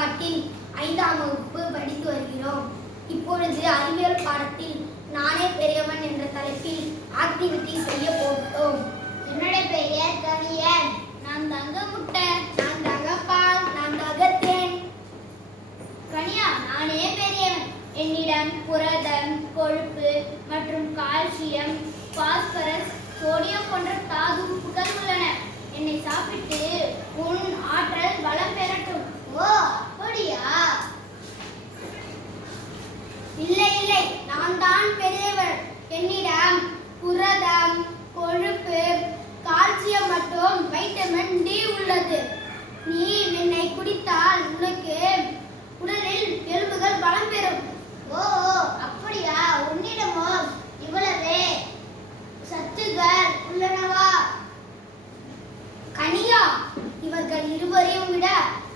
பள்ளிப்பாட்டில் 5ஆம் வகுப்பு படித்து வருகிறோம். இப்பொழுது அறிவியல் பாடத்தில் நானே பெரியவன் என்ற தலைப்பில் ஆக்டிவிட்டி செய்ய போகிறோம். என்னுடைய பெயர் கணியன். நான் தாங்க முட்டை, நான் தாங்க பால், நான் தாங்க தேன். கனியா, நானே பெரியவன். என்னிடம் புரதம், கொழுப்பு மற்றும் கால்சியம், பாஸ்பரஸ், சோடியம் போன்ற தாது உப்புகள் உள்ளன. என்னை சாப்பிட்டு உன் ஆற்றல் வளம் பெறட்டும். ஓ, அப்படியா? இல்லை, நான் தான் பெரியவர். என்னிடம் புரதம், கொழுப்பு, கால்சியம் மற்றும் வைட்டமின் டி உள்ளது. நீ என்னை குடித்தால் உனக்கு உடலில் எலும்புகள் பலம் பெறும். ஓ, அப்படியா? உன்னிடமோ இவ்வளவே சத்துகள் உள்ளனவா? கனியா, இவர்கள் இருவரையும் விட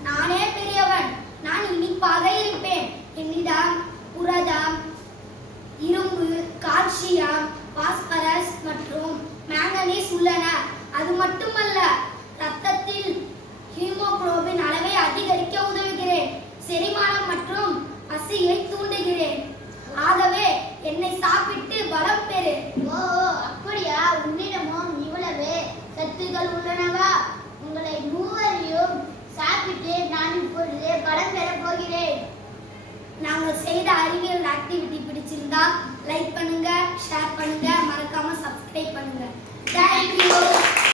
நானே பெரியவன். நான் இனிப்பாக இருப்பேன். என்னிடம் புரதம், இரும்பு, கால்சியம், பாஸ்பரஸ் மற்றும் மேங்கனீஸ் உள்ளன. அது மட்டுமல்ல, இரத்தத்தில் ஹீமோகுளோபின் அளவை அதிகரிக்க உதவுகிறேன். செரிமானம் மற்றும் பசியை தூண்டுகிறேன். ஆகவே என்னை சாப்பிட்டு பலம் பெறு. ஓ, அப்படியா? உன்னிடமும் இவ்வளவு சத்துக்கள் உள்ளனவா? உங்களை மூவரையும் சாப்பிட்டு நான் இப்பொழுது பலம் பெறப் போகிறேன். நாங்கள் செய்த அறிவியல் ஆக்டிவிட்டி பிடிச்சிருந்தா லைக் பண்ணுங்க, ஷேர் பண்ணுங்க, மறக்காம சப்ஸ்கிரைப் பண்ணுங்க. தேங்க்யூ.